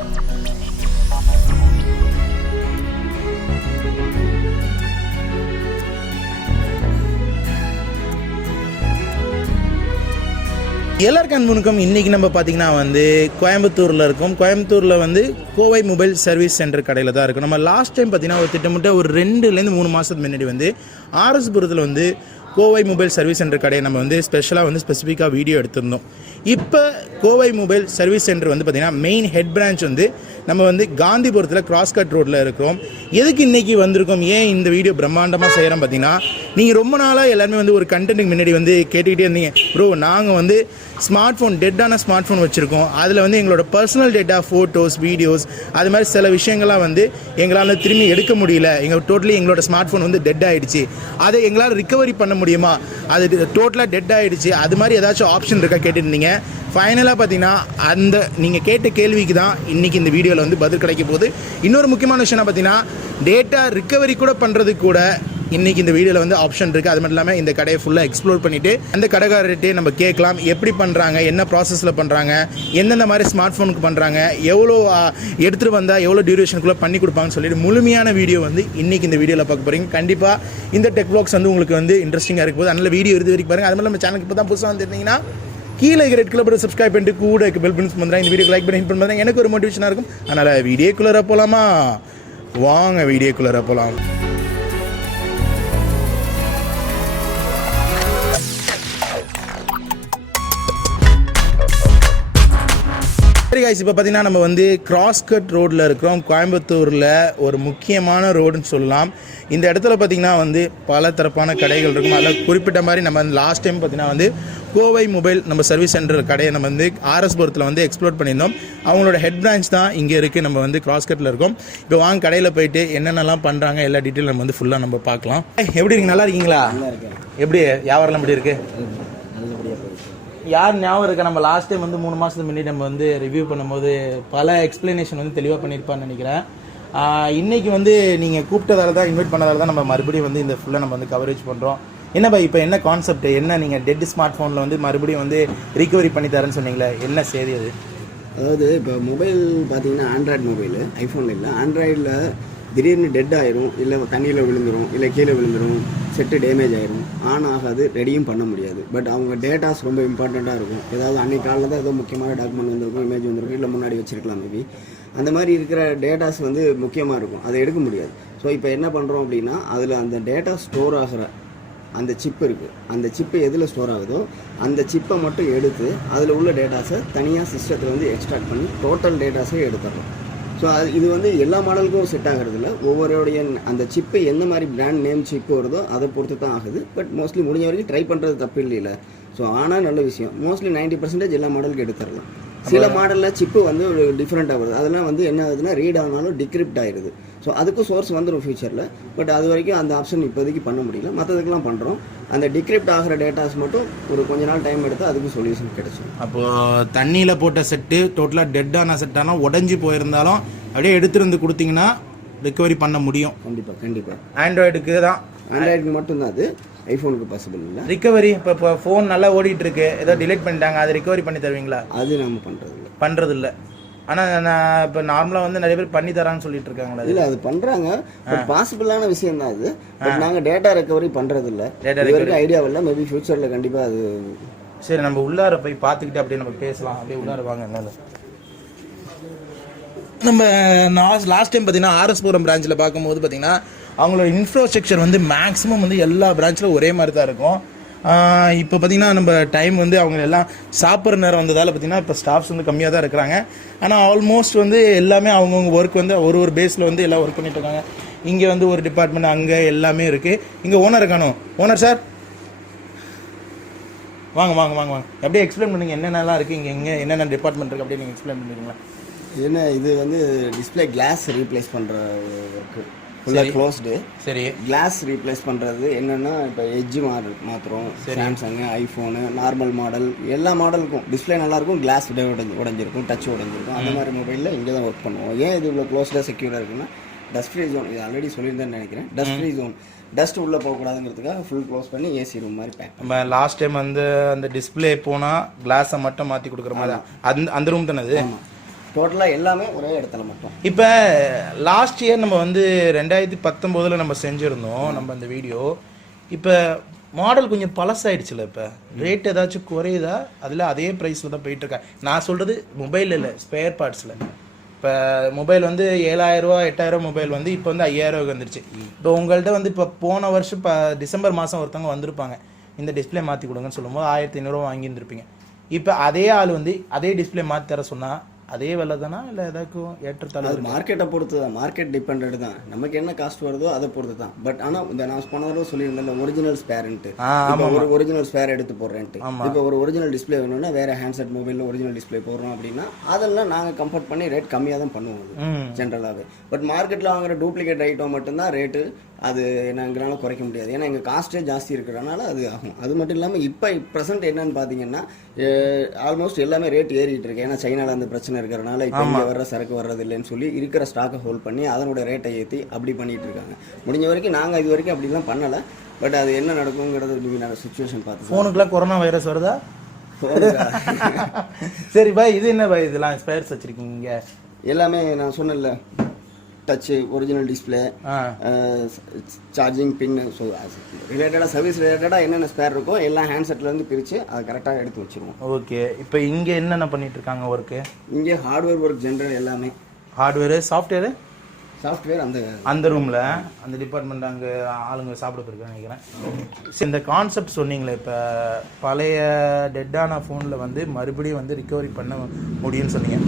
எல்லாருக்கும் அன்புக்கும் இன்றைக்கி நம்ம பார்த்திங்கன்னா வந்து கோயம்புத்தூரில் இருக்கோம். கோயம்புத்தூரில் வந்து கோவை மொபைல் சர்வீஸ் சென்டர் கடையில் தான் இருக்கும். நம்ம லாஸ்ட் டைம் பார்த்திங்கன்னா ஒரு திட்டமிட்ட ஒரு 2-3 மாதத்துக்கு முன்னாடி வந்து ஆர்எஸ்புரத்தில் வந்து கோவை மொபைல் சர்வீஸ் சென்டர் கடையை நம்ம வந்து ஸ்பெஷலாக வந்து ஸ்பெசிஃபிக்காக வீடியோ எடுத்திருந்தோம். இப்போ கோவை மொபைல் சர்வீஸ் சென்டர் வந்து பார்த்திங்கன்னா மெயின் ஹெட் பிரான்ச் வந்து நம்ம வந்து காந்திபுரத்தில் கிராஸ்கட் ரோட்டில் இருக்கிறோம். எதுக்கு இன்றைக்கி வந்திருக்கோம், ஏன் இந்த வீடியோ பிரம்மாண்டமாக செய்கிறோம் பார்த்தீங்கன்னா, நீங்கள் ரொம்ப நாளாக எல்லாருமே வந்து ஒரு கண்டென்ட்டுக்கு முன்னாடி வந்து கேட்டுக்கிட்டே இருந்தீங்க, ப்ரோ நாங்கள் வந்து ஸ்மார்ட் ஃபோன் டெட்டான ஸ்மார்ட் ஃபோன் வச்சுருக்கோம், அதில் வந்து எங்களோட பர்சனல் டேட்டா ஃபோட்டோஸ் வீடியோஸ் அது மாதிரி சில விஷயங்கள்லாம் வந்து எங்களால் திரும்பி எடுக்க முடியல, எங்களோட ஸ்மார்ட் ஃபோன் வந்து டெட் ஆகிடுச்சு, அதை எங்களால் ரிக்கவரி பண்ண முடியுமா, அது டோட்டலாக டெட் ஆகிடுச்சு, அது மாதிரி ஏதாச்சும் ஆப்ஷன் இருக்கா கேட்டுருந்தீங்க. ஃபைனலாக பார்த்தீங்கன்னா அந்த நீங்கள் கேட்ட கேள்விக்கு தான் இன்றைக்கி இந்த வீடியோவில் வந்து பதில் கிடைக்க போகுது. இன்னொரு முக்கியமான விஷயம் பார்த்தீங்கன்னா, டேட்டா ரிக்கவரி கூட பண்ணுறதுக்கு கூட இன்றைக்கி இந்த வீடியோவில் வந்து ஆப்ஷன் இருக்குது. அது மட்டும் இல்லாமல் இந்த கடையை ஃபுல்லாக எக்ஸ்ப்ளோர் பண்ணிவிட்டு அந்த கடைக்காரர்கிட்டே நம்ம கேட்கலாம், எப்படி பண்ணுறாங்க, என்ன ப்ராசஸில் பண்ணுறாங்க, எந்தெந்த மாதிரி ஸ்மார்ட் ஃபோனுக்கு பண்ணுறாங்க, எவ்வளோ எடுத்துகிட்டு வந்தால் எவ்வளோ டியூரேஷனுக்குள்ளே பண்ணி கொடுப்பாங்கன்னு சொல்லிட்டு முழுமையான வீடியோ வந்து இன்றைக்கி இந்த வீடியோவில் பார்க்க போகிறீங்க. கண்டிப்பாக இந்த டெக் வ்ளாக்ஸ் வந்து உங்களுக்கு வந்து இன்ட்ரெஸ்டிங்காக இருக்கும் போது அதனால் வீடியோ இது வரைக்கும் பாருங்கள். அது மாதிரி நம்ம சேனலுக்கு இப்போ தான் புதுசாக வந்துருந்தீங்கன்னா கீழே ரெட் கலர் சப்ஸ்கிரைப் பண்ணிட்டு கூட பெல் பட்டன்ஸ் பண்ணுறேன். இந்த வீடியோ லைக் பண்ணி ஹிட் பண்ணுறேன், எனக்கு ஒரு மோட்டிவேஷனாக இருக்கும். அதனால் வீடியோக்குள்ளே போகலாமா, வாங்க வீடியோக்குள்ளே போகலாம். சரி காய்ஸ், இப்போ பார்த்தீங்கன்னா நம்ம வந்து கிராஸ்கட் ரோட்டில் இருக்கிறோம். கோயம்புத்தூரில் ஒரு முக்கியமான ரோடுன்னு சொல்லலாம். இந்த இடத்துல பார்த்திங்கன்னா வந்து பல தரப்பான கடைகள் இருக்கும். அதில் குறிப்பிட்ட மாதிரி நம்ம லாஸ்ட் டைம் பார்த்திங்கன்னா வந்து கோவை மொபைல் நம்ம சர்வீஸ் சென்டர் கடையை நம்ம வந்து ஆர்எஸ்புரத்தில் வந்து எக்ஸ்ப்ளோர் பண்ணியிருந்தோம். அவங்களோட ஹெட் பிரான்ச் தான் இங்கே இருக்குது. நம்ம வந்து கிராஸ்கட்டில் இருக்கோம். இப்போ வாங்க கடையில் போயிட்டு என்னென்னலாம் பண்ணுறாங்க எல்லா டீட்டெயில் நம்ம வந்து ஃபுல்லாக நம்ம பார்க்கலாம். எப்படி இருக்கீங்க, நல்லா இருக்கீங்களா? எப்படி வியாபாரம்லாம் எப்படி இருக்குது? யார் ஞாபகம் இருக்கா, நம்ம லாஸ்ட் டைம் வந்து 3 மாதத்துக்கு முன்னாடி நம்ம வந்து ரிவ்யூ பண்ணும்போது பல எக்ஸ்பிளனேஷன் வந்து தெளிவாக பண்ணியிருப்பான்னு நினைக்கிறேன். இன்றைக்கி வந்து நீங்கள் கூப்பிட்டதால தான், இன்வைட் பண்ணதால தான் நம்ம மறுபடியும் வந்து இந்த ஃபுல்லாக நம்ம வந்து கவரேஜ் பண்ணுறோம். என்ன இப்போ என்ன கான்செப்ட், என்ன நீங்கள் டெட் ஸ்மார்ட் ஃபோனில் வந்து மறுபடியும் வந்து ரிகவரி பண்ணி தரேன்னு சொன்னீங்களே, என்ன செய்தி அது? அதாவது இப்போ மொபைல் பார்த்தீங்கன்னா ஆண்ட்ராய்டு மொபைலு, ஐஃபோனில் இல்லை, ஆண்ட்ராய்டில் திடீர்னு டெட் ஆயிரும், இல்லை தண்ணியில் விழுந்துடும், இல்லை கீழே விழுந்துடும், செட்டு டேமேஜ் ஆயிரும், ஆன் ஆகாது, ரெடியும் பண்ண முடியாது. பட் அவங்க டேட்டாஸ் ரொம்ப இம்பார்ட்டண்ட்டாக இருக்கும். ஏதாவது அன்றைக்கி காலையில் தான் ஏதோ முக்கியமான டாக்குமெண்ட் வந்திருக்கும், இமேஜ் வந்திருக்கும், இல்லை முன்னாடி வச்சுருக்கலாம் மேபி. அந்த மாதிரி இருக்கிற டேட்டாஸ் வந்து முக்கியமாக இருக்கும், அதை எடுக்க முடியாது. ஸோ இப்போ என்ன பண்ணுறோம் அப்படின்னா, அதில் அந்த டேட்டா ஸ்டோர் ஆகிற அந்த சிப்பு இருக்குது, அந்த சிப்பு எதில் ஸ்டோர் ஆகுதோ அந்த சிப்பை மட்டும் எடுத்து அதில் உள்ள டேட்டாஸை தனியாக சிஸ்டத்தில் வந்து எக்ஸ்ட்ராக்ட் பண்ணி டோட்டல் டேட்டாஸை எடுத்துடுறோம். ஸோ இது வந்து எல்லா மாடலுக்கும் செட் ஆகிறதில்ல, ஒவ்வொருடைய அந்த சிப்பு எந்த மாதிரி பிராண்ட் நேம் சிப்பு வருதோ அதை பொறுத்து தான் ஆகுது. பட் மோஸ்ட்லி முடிஞ்ச வரைக்கும் ட்ரை பண்ணுறது தப்பு இல்லைல்ல. ஸோ ஆனால் நல்ல விஷயம், மோஸ்ட்லி 90% எல்லா மாடலுக்கு எடுத்துடலாம். சில மாடலில் சிப்பு வந்து ஒரு டிஃப்ரெண்ட்டாக வருது, அதெல்லாம் வந்து என்ன ஆகுதுன்னா ரீட் ஆனாலும் டிக்ரிப்ட் ஆகிடுது. ஸோ அதுக்கும் சோர்ஸ் வந்துடும் ஃபியூச்சரில். பட் அது வரைக்கும் அந்த ஆப்ஷன் இப்போதைக்கு பண்ண முடியல, மற்றதுக்கெல்லாம் பண்ணுறோம். அந்த டிக்ரிப்ட் ஆகிற டேட்டாஸ் மட்டும் ஒரு கொஞ்ச நாள் டைம் எடுத்தால் அதுக்கு சொல்யூஷன் கிடைச்சிடும். அப்போது தண்ணியில் போட்ட செட்டு டோட்டலாக டெட்டான செட்டாலும் உடஞ்சி போயிருந்தாலும் அப்படியே எடுத்துருந்து கொடுத்தீங்கன்னா ரிக்கவரி பண்ண முடியும். கண்டிப்பாக ஆண்ட்ராய்டுக்கு தான், ஆண்ட்ராய்டுக்கு மட்டும்தான் அது, ஐஃபோனுக்கு பாசிபிள் இல்லை ரிக்கவரி. இப்போ ஃபோன் நல்லா ஓடிட்டு இருக்கு, ஏதோ டிலீட் பண்ணிட்டாங்க, அதை ரிக்கவரி பண்ணி தருவீங்களா? அது நம்ம பண்ணுறது இல்லை. ஆனால் நான் இப்போ நார்மலாக வந்து நிறைய பேர் பண்ணி தரான்னு சொல்லிட்டு இருக்காங்களா? இல்லை, அது பண்ணுறாங்க, பட் பாசிபிளான விஷயம் தான் அது. பட் நாங்கள் டேட்டா ரெக்கவரி பண்ணுறது இல்லை, இது வரைக்கும் ஐடியா இல்லை. மேபி ஃபியூச்சரில் கண்டிப்பாக அது. சரி, நம்ம உள்ளார போய் பார்த்துக்கிட்டு அப்படியே நம்ம பேசலாம். அப்படியே உள்ளார வாங்க. என்னது நம்ம லாஸ்ட் டைம் பார்த்தீங்கன்னா ஆர்எஸ்புரம் பிரான்ச்சில் பார்க்கும்போது பார்த்தீங்கன்னா அவங்களோட இன்ஃப்ராஸ்ட்ரக்சர் வந்து மேக்ஸிமம் வந்து எல்லா பிரான்ச்சிலும் ஒரே மாதிரி தான் இருக்கும். இப்போ பார்த்திங்கன்னா நம்ம டைம் வந்து அவங்க எல்லாம் சாப்பிட்ற நேரம் வந்ததால் பார்த்திங்கன்னா இப்போ ஸ்டாஃப்ஸ் வந்து கம்மியாக தான் இருக்கிறாங்க. ஆனால் ஆல்மோஸ்ட் வந்து எல்லாமே அவங்கவுங்க ஒர்க் வந்து ஒரு பேஸில் வந்து எல்லாம் ஒர்க் பண்ணிட்டு இருக்காங்க. இங்கே வந்து ஒரு டிபார்ட்மெண்ட் அங்கே எல்லாமே இருக்குது. இங்கே ஓனர் இருக்கானோ, ஓனர் சார் வாங்க வாங்க வாங்க வாங்க, அப்படியே எக்ஸ்பிளைன் பண்ணுங்கள் என்னென்னலாம் இருக்குது இங்கே என்னென்ன டிபார்ட்மெண்ட் இருக்குது அப்படியே நீங்கள் எக்ஸ்பிளைன் பண்ணுறீங்களா? என்ன இது வந்து டிஸ்பிளே கிளாஸ் ரீப்ளேஸ் பண்ணுற ஒர்க்கு, ஃபுல்லாக க்ளோஸ்டு. சரி, கிளாஸ் ரீப்ளேஸ் பண்ணுறது என்னென்னா, இப்போ எட்ஜு மாற்றுறோம், சாம்சங்கு, ஐஃபோனு, நார்மல் மாடல், எல்லா மாடலுக்கும் டிஸ்பிளே நல்லாயிருக்கும், கிளாஸ் உடஞ்சிருக்கும், டச் உடஞ்சிருக்கும். அந்த மாதிரி மொபைலில் இங்கே தான் ஒர்க் பண்ணுவோம். ஏன் இது இவ்வளோ க்ளோஸ்டாக செக்யூராக இருக்குன்னா, டஸ்ட் ஃப்ரீ ஜோன், இது ஆல்ரெடி சொல்லியிருந்தேன்னு நினைக்கிறேன். டஸ்ட் ஃப்ரீ ஜோன், டஸ்ட் உள்ளே போகக்கூடாதுங்கிறதுக்காக ஃபுல் க்ளோஸ் பண்ணி ஏசி ரூம் மாதிரி பேக். நம்ம லாஸ்ட் டைம் வந்து அந்த டிஸ்பிளே போனால் கிளாஸை மட்டும் மாற்றி கொடுக்குற மாதிரி அந்த ரூம் தானே அது? டோட்டலாக எல்லாமே ஒரே இடத்துல மட்டும். இப்போ லாஸ்ட் இயர் நம்ம வந்து 2019 நம்ம செஞ்சுருந்தோம் நம்ம அந்த வீடியோ. இப்போ மாடல் கொஞ்சம் பழசாயிடுச்சுல, இப்போ ரேட் ஏதாச்சும் குறையுதா? அதில் அதே ப்ரைஸில் தான் போயிட்டுருக்கா? நான் சொல்கிறது மொபைல் இல்லை, ஸ்பேர் பார்ட்ஸில். இப்போ மொபைல் வந்து 7000 ரூபா 8000 மொபைல் வந்து இப்போ வந்து 5000 வந்துருச்சு. இப்போ உங்கள்கிட்ட வந்து இப்போ போன வருஷம் டிசம்பர் மாதம் ஒருத்தவங்க வந்திருப்பாங்க, இந்த டிஸ்பிளே மாற்றி கொடுங்கன்னு சொல்லும்போது 1500 வாங்கியிருந்துருப்பீங்க. இப்போ அதே ஆள் வந்து அதே டிஸ்பிளே மாற்றி தர சொன்னால் அதே விலை தானா இல்லை ஏதாச்சும் ஏற்றத்தாழ்வு? அது மார்க்கெட்டை பொறுத்து தான், மார்க்கெட் டிபெண்ட் தான். நமக்கு என்ன காஸ்ட் வருதோ அதை பொறுத்து தான். பட் ஆனால் இந்த நான் போன தடவை சொல்லியிருந்தேன் ஒரிஜினல் ஸ்பேர்ன்ட்டு, ஒரு ஒரிஜினல் ஸ்பேர் எடுத்து போடுறேன்ட்டு. இப்போ ஒரு ஒரிஜினல் டிஸ்பிளே வேணும்னா வேற ஹேண்ட்செட் மொபைலில் ஒரிஜினல் டிஸ்பிளே போடுறோம் அப்படின்னா அதெல்லாம் நாங்கள் கம்ஃபர்ட் பண்ணி ரேட் கம்மியாக தான் பண்ணுவோம் ஜென்ரலாகவே. பட் மார்க்கெட்டில் வாங்குற டூப்ளிகேட் ஐட்டம் மட்டும்தான் ரேட்டு அது எங்களால குறைக்க முடியாது. ஏன்னா எங்கள் காஸ்ட்டே ஜாஸ்தி இருக்கிறதுனால அது ஆகும். அது மட்டும் இல்லாமல் இப்போ ப்ரெசென்ட் என்னன்னு பார்த்தீங்கன்னா ஆல்மோஸ்ட் எல்லாமே ரேட் ஏறிட்டு இருக்கு. ஏன்னா சைனாவில் அந்த பிரச்சனை இருக்கிறனால இப்போ இங்கே வர்ற சரக்கு வர்றது இல்லைன்னு சொல்லி இருக்கிற ஸ்டாக்கை ஹோல்ட் பண்ணி அதனோட ரேட்டை ஏற்றி அப்படி பண்ணிட்டு இருக்காங்க. முடிஞ்ச வரைக்கும் நாங்கள் இது வரைக்கும் அப்படிலாம் பண்ணலை. பட் அது என்ன நடக்குங்கிறது சுச்சுவேஷன் பார்த்து. ஃபோனுக்குலாம் கொரோனா வைரஸ் வருதா? சரி பாய், இது என்ன பாய் இதெல்லாம் ஸ்பேர்ஸ் வச்சுருக்கீங்க? எல்லாமே நான் சொன்னேன்ல, டச்சு, ஒரிஜினல் டிஸ்பிளே, சார்ஜிங் பின், ஸோ ரிலேட்டடாக சர்வீஸ் ரிலேட்டடாக என்னென்ன ஸ்பேர் இருக்கோ எல்லாம் ஹேண்ட்செட்லேருந்து பிரித்து அதை கரெக்டாக எடுத்து வச்சுருவோம். ஓகே. இப்போ இங்கே என்னென்ன பண்ணிட்டு இருக்காங்க ஒர்க்கு? இங்கே ஹார்ட்வேர் ஒர்க் ஜென்ரல் எல்லாமே. Hardware, software? சாஃப்ட்வேர் அந்த ரூமில் அந்த டிபார்ட்மெண்ட் அங்கே ஆளுங்க சாப்பிட போயிருக்காங்க நினைக்கிறேன். இந்த கான்செப்ட் சொன்னீங்களே, இப்போ பழைய டெட்டான ஃபோனில் வந்து மறுபடியும் வந்து ரிகவரி பண்ண முடியும்னு சொன்னீங்க.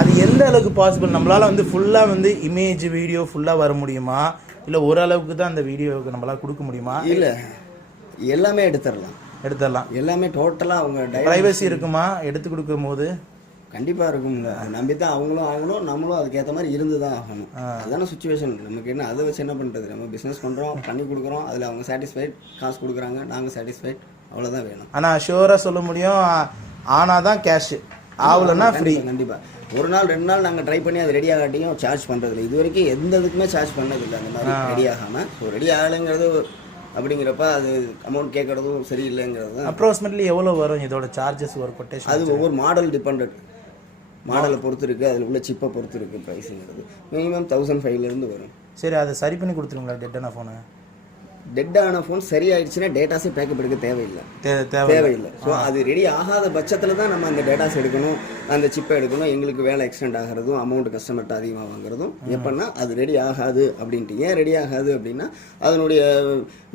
அது எந்த அளவுக்கு பாசிபிள்? நம்மளால் வந்து ஃபுல்லாக வந்து இமேஜ் வீடியோ ஃபுல்லாக வர முடியுமா, இல்லை ஓரளவுக்கு தான் அந்த வீடியோவுக்கு நம்மளால் கொடுக்க முடியுமா? இல்லை, எல்லாமே எடுத்துடலாம். எல்லாமே டோட்டலாக அவங்க ப்ரைவசி இருக்குமா எடுத்து கொடுக்கும் போது? கண்டிப்பாக இருக்குங்க. அது நம்பி தான் அவங்களும் ஆகணும், நம்மளும் அதுக்கேற்ற மாதிரி இருந்து தான் ஆகணும். அதுதான சுச்சுவேஷன். நமக்கு என்ன அதை வச்சு என்ன பண்ணுறது? நம்ம பிஸ்னஸ் பண்ணுறோம், பண்ணி கொடுக்குறோம், அதில் அவங்க சாட்டிஸ்ஃபைட், காசு கொடுக்குறாங்க, நாங்கள் சாட்டிஸ்ஃபைட், அவ்வளோதான் வேணும். ஆனால் ஷூராக சொல்ல முடியும், ஆனால் தான் கேஷ், ஆகலைன்னா ஃப்ரீ. கண்டிப்பாக ஒரு நாள் 2 நாள் நாங்கள் ட்ரை பண்ணி அது ரெடி ஆகாட்டியும் சார்ஜ் பண்ணுறதில்ல. இது வரைக்கும் எந்த இதுக்குமே சார்ஜ் பண்ணதில்லை அந்த மாதிரி ரெடி ஆகாமல். ஸோ ரெடி ஆகலைங்கிறது அப்படிங்கிறப்ப அது அமௌண்ட் கேட்குறதும் சரியில்லைங்கிறது. அப்ராக்சிமேட்லி எவ்வளோ வரும் இதோட சார்ஜஸ் ஒரு கொட்டேஷன்? அது ஒவ்வொரு மாடல் டிபெண்ட், மாடலை பொறுத்து இருக்குது, அதில் உள்ள சிப்பை பொறுத்து இருக்குது ப்ரைஸுங்கிறது. மினிமம் 1500 வரும். சரி, அதை சரி பண்ணி கொடுத்துருங்களா டெட்டான ஃபோனை? டெட்டான ஃபோன் சரியாயிடுச்சுன்னா டேட்டாஸே பேக்கப் எடுக்க தேவையில்லை. ஸோ அது ரெடி ஆகாத பட்சத்தில் தான் நம்ம அந்த டேட்டாஸ் எடுக்கணும், அந்த சிப்பை எடுக்கணும். எங்களுக்கு வேலை எக்ஸ்டெண்ட் ஆகிறதும் அமௌண்ட் கஸ்டமர்கிட்ட அதிகமாக வாங்குறதும் எப்படின்னா அது ரெடி ஆகாது அப்படின்ட்டு. ஏன் ரெடி ஆகாது அப்படின்னா அதனுடைய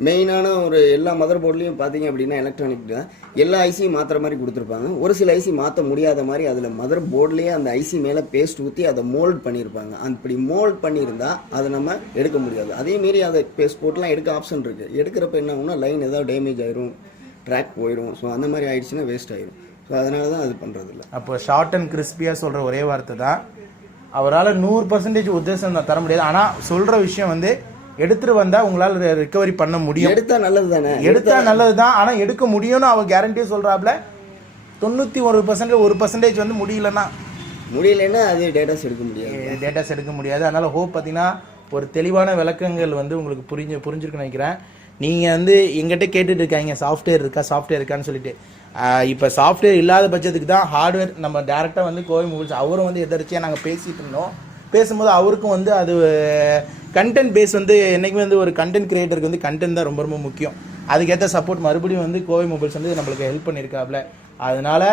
மெயினான ஒரு எல்லா மதர் போர்ட்லேயும் பார்த்தீங்க அப்படின்னா எலக்ட்ரானிக் எல்லா ஐசியும் மாற்றுற மாதிரி கொடுத்துருப்பாங்க. ஒரு சில ஐசி மாற்ற முடியாத மாதிரி அதில் மதர் போர்ட்லேயே அந்த ஐசி மேலே பேஸ்ட் ஊற்றி அதை மோல்ட் பண்ணியிருப்பாங்க. அப்படி மோல்ட் பண்ணியிருந்தால் அதை நம்ம எடுக்க முடியாது. அதேமாரி அதை பேஸ்ட் போர்ட்லாம் எடுக்க ஆப்ஷன் இருக்குது. எடுக்கிறப்ப என்ன ஆகும்னா லைன் ஏதாவது டேமேஜ் ஆயிரும், ட்ராக் போயிடும். ஸோ அந்த மாதிரி ஆயிடுச்சுன்னா வேஸ்ட் ஆயிடும். ஸோ அதனால தான் அது பண்ணுறதில்ல. அப்போ ஷார்ட் அண்ட் கிறிஸ்பியாக சொல்கிற ஒரே வார்த்தை தான், அவரால் 100% உத்தேசம் தர முடியாது. ஆனால் சொல்கிற விஷயம் வந்து எடுத்துகிட்டு வந்தால் உங்களால் ரிகவரி பண்ண முடியும். எடுத்தால் நல்லது தானே? எடுத்தால் நல்லது தான். ஆனால் எடுக்க முடியும்னு அவர் கேரண்டியாக சொல்கிறாப்புல. 91% 1% வந்து முடியலன்னா அது டேட்டாஸ் எடுக்க முடியாது. அதனால் ஹோப் பார்த்தீங்கன்னா ஒரு தெளிவான விளக்கங்கள் வந்து உங்களுக்கு புரிஞ்சிருக்குன்னு நினைக்கிறேன். நீங்கள் வந்து எங்கிட்ட கேட்டுட்டு இருக்காங்க சாஃப்ட்வேர் இருக்கான்னு சொல்லிட்டு. இப்போ சாஃப்ட்வேர் இல்லாத பட்சத்துக்கு தான் ஹார்ட்வேர் நம்ம டேரெக்டாக வந்து கோவை மொபைல்ஸ் அவரும் வந்து எதிர்ச்சியாக நாங்கள் பேசிகிட்டு இருந்தோம். பேசும்போது அவருக்கும் வந்து அது கண்டென்ட் பேஸ் வந்து என்றைக்குமே வந்து ஒரு கண்டென்ட் கிரியேட்டருக்கு வந்து கண்டென்ட் தான் ரொம்ப ரொம்ப முக்கியம். அதுக்கேற்ற சப்போர்ட் மறுபடியும் வந்து கோவை மொபைல்ஸ் வந்து நம்மளுக்கு ஹெல்ப் பண்ணியிருக்காப்புல. அதனால்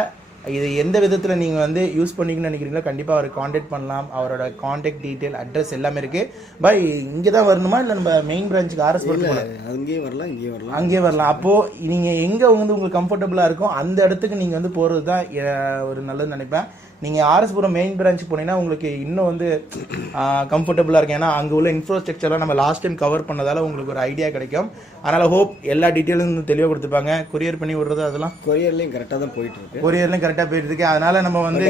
இது எந்த விதத்தில் நீங்கள் வந்து யூஸ் பண்ணிக்கணும்னு நினைக்கிறீங்களோ கண்டிப்பாக அவரை காண்டாக்ட் பண்ணலாம். அவரோட காண்டாக்ட் டீட்டெயில், அட்ரஸ் எல்லாமே இருக்குது. பாய் இங்கே தான் வரணுமா இல்லை நம்ம மெயின் பிரான்ச்சுக்கு ஆர்எஸ் அங்கேயே வரலாம். அப்போது நீங்கள் எங்கே வந்து உங்களுக்கு கம்ஃபர்டபுளாக இருக்கும் அந்த இடத்துக்கு நீங்கள் வந்து போகிறது தான் ஒரு நல்லதுன்னு நினைப்பேன். நீங்கள் ஆர்எஸ் புரம் மெயின் பிரான்ச்சுக்கு போனீங்கன்னா உங்களுக்கு இன்னும் வந்து கம்ஃபர்டபுளாக இருக்கும். ஏன்னா அங்கே உள்ள இன்ஃப்ராஸ்ட்ரக்சர்லாம் நம்ம லாஸ்ட் டைம் கவர் பண்ணதால் உங்களுக்கு ஒரு ஐடியா கிடைக்கும். அதனால் ஹோப் எல்லா டீட்டெயிலும் தெளிவாக கொடுத்துப்பாங்க. கொரியர் பண்ணி விடுறது அதெல்லாம் கொரியர்லேயும் கரெக்டாக தான் போயிட்டு இருக்கு. அதனால் நம்ம வந்து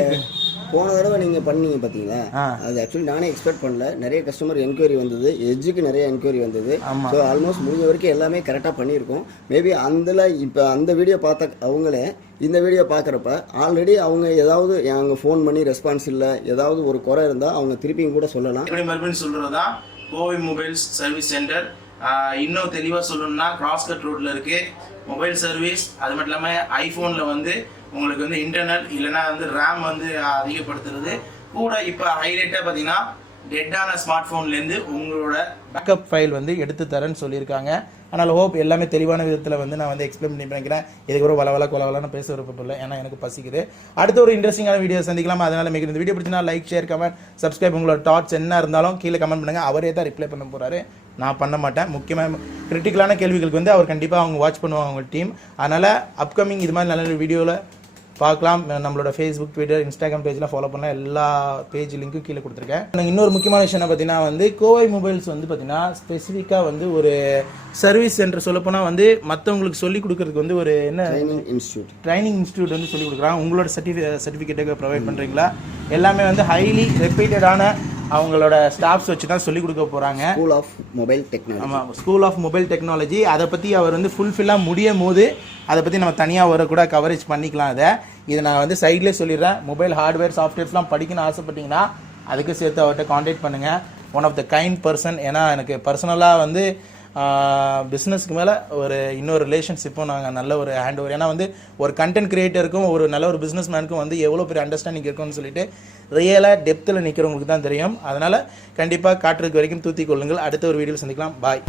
போன தடவை நீங்கள் பண்ணீங்க பார்த்தீங்களா, அது ஆக்சுவலி நானே எக்ஸ்பெக்ட் பண்ணல. நிறைய கஸ்டமர் என்கொயரி வந்தது, எட்ஜுக்கு நிறைய என்கொயரி வந்தது. ஸோ ஆல்மோஸ்ட் முடிஞ்ச வரைக்கும் எல்லாமே கரெக்டாக பண்ணியிருக்கோம். மேபி இப்போ அந்த வீடியோ பார்த்த அவங்களே இந்த வீடியோ பார்க்குறப்ப ஆல்ரெடி அவங்க ஏதாவது அவங்க ஃபோன் பண்ணி ரெஸ்பான்ஸ் இல்லை, ஏதாவது ஒரு குறை இருந்தால் அவங்க திருப்பியும் கூட சொல்லலாம். மறுபடியும் சொல்கிறது தான் கோவை மொபைல்ஸ் சர்வீஸ் சென்டர். இன்னும் தெளிவாக சொல்லணும்னா கிராஸ்கட் ரோட்டில் இருக்குது மொபைல் சர்வீஸ். அது மட்டும் இல்லாமல் ஐஃபோனில் வந்து உங்களுக்கு வந்து இன்டர்னல் இல்லைனா வந்து ரேம் வந்து அதிகப்படுத்துறது கூட. இப்போ ஹைலைட்டாக பார்த்தீங்கன்னா டெட்டான ஸ்மார்ட் ஃபோன்லேருந்து உங்களோட பேக்கப் ஃபைல் வந்து எடுத்து தரேன்னு சொல்லியிருக்காங்க. ஆனால் ஹோப் எல்லாமே தெளிவான விதத்தில் வந்து நான் வந்து எக்ஸ்பிளைன் பண்ணி பண்ணிக்கிறேன். இதுக்கு ஒரு வளவல கொலவலான்னு பேச விருப்பம் இல்லை, ஏன்னா எனக்கு பசிக்குது. அடுத்த ஒரு இன்ட்ரெஸ்டிங்கான வீடியோ சந்திக்கலாம். அதனால் மிக இந்த வீடியோ பிடிச்சினா லைக், ஷேர், கமெண்ட், சப்ஸ்கிரைப். உங்களோட தாட்ஸ் என்ன இருந்தாலும் கீழே கமெண்ட் பண்ணுங்கள். அவரே தான் ரிப்ளை பண்ண போகிறாரு, நான் பண்ண மாட்டேன். முக்கியமாக கிரிட்டிக்கலான கேள்விகளுக்கு வந்து அவர் கண்டிப்பாக அவங்க வாட்ச் பண்ணுவாங்க அவங்க டீம். அதனால் அப்கமிங் இது மாதிரி நல்ல வீடியோவில் பார்க்கலாம். நம்மளோட ஃபேஸ்புக், ட்விட்டர், இன்ஸ்டாகிராம் பேஜ்லாம் ஃபாலோ பண்ணலாம். எல்லா பேஜ் லிங்க்கும் கீழே கொடுத்துருக்கேன். இன்னொரு முக்கியமான விஷயம் என்ன பார்த்தீங்கன்னா வந்து கோவை மொபைல்ஸ் வந்து பார்த்தீங்கன்னா ஸ்பெசிஃபிக்காக வந்து ஒரு சர்வீஸ் சென்டர் சொல்லப்போனால் வந்து மற்றவங்களுக்கு சொல்லிக் கொடுக்கறதுக்கு வந்து ஒரு என்ன ட்ரைனிங் இன்ஸ்டியூட் வந்து சொல்லிக் கொடுக்குறாங்க. உங்களோட சர்டிஃபிகேட்டை ப்ரொவைட் பண்ணுறீங்களா? எல்லாமே வந்து ஹைலி ரெப்யூட்டடான அவங்களோட ஸ்டாஃப்ஸ் வச்சு தான் சொல்லிக் கொடுக்க போகிறாங்க. School of mobile technology. ஆமாம், ஸ்கூல் ஆஃப் மொபைல் டெக்னாலஜி. அதை பற்றி அவர் வந்து ஃபுல்ஃபில்லாக முடியும் போது அதை பற்றி நம்ம தனியாக வர கூட கவரேஜ் பண்ணிக்கலாம். இதை நான் வந்து சைட்லேயே சொல்லிடுறேன். மொபைல் ஹார்ட்வேர் சாஃப்ட்வேர்ஸ்லாம் படிக்கணும்னு ஆசைப்பட்டீங்கன்னா அதுக்கு சேர்த்து அவர்கிட்ட காண்டாக்ட் பண்ணுங்கள். One of the kind person. ஏன்னா எனக்கு பர்சனலாக வந்து பிஸ்னஸ்க்கு மேலே ஒரு இன்னொரு ரிலேஷன்ஷிப்பும் நாங்கள் நல்ல ஒரு ஹேண்ட் ஓவர். ஏன்னா வந்து ஒரு கண்டென்ட் கிரியேட்டருக்கும் ஒரு நல்ல ஒரு பிஸ்னஸ் மேனுக்கும் வந்து எவ்வளோ பெரிய அண்டர்ஸ்டாண்டிங் இருக்கும்னு சொல்லிட்டு ரியலாக டெப்த்தில் நிற்கிறவங்களுக்கு தான் தெரியும். அதனால் கண்டிப்பாக காட்டுறதுக்கு வரைக்கும் தூத்தி கொள்ளுங்கள். அடுத்த ஒரு வீடியோவில் சந்திக்கலாம். பாய்.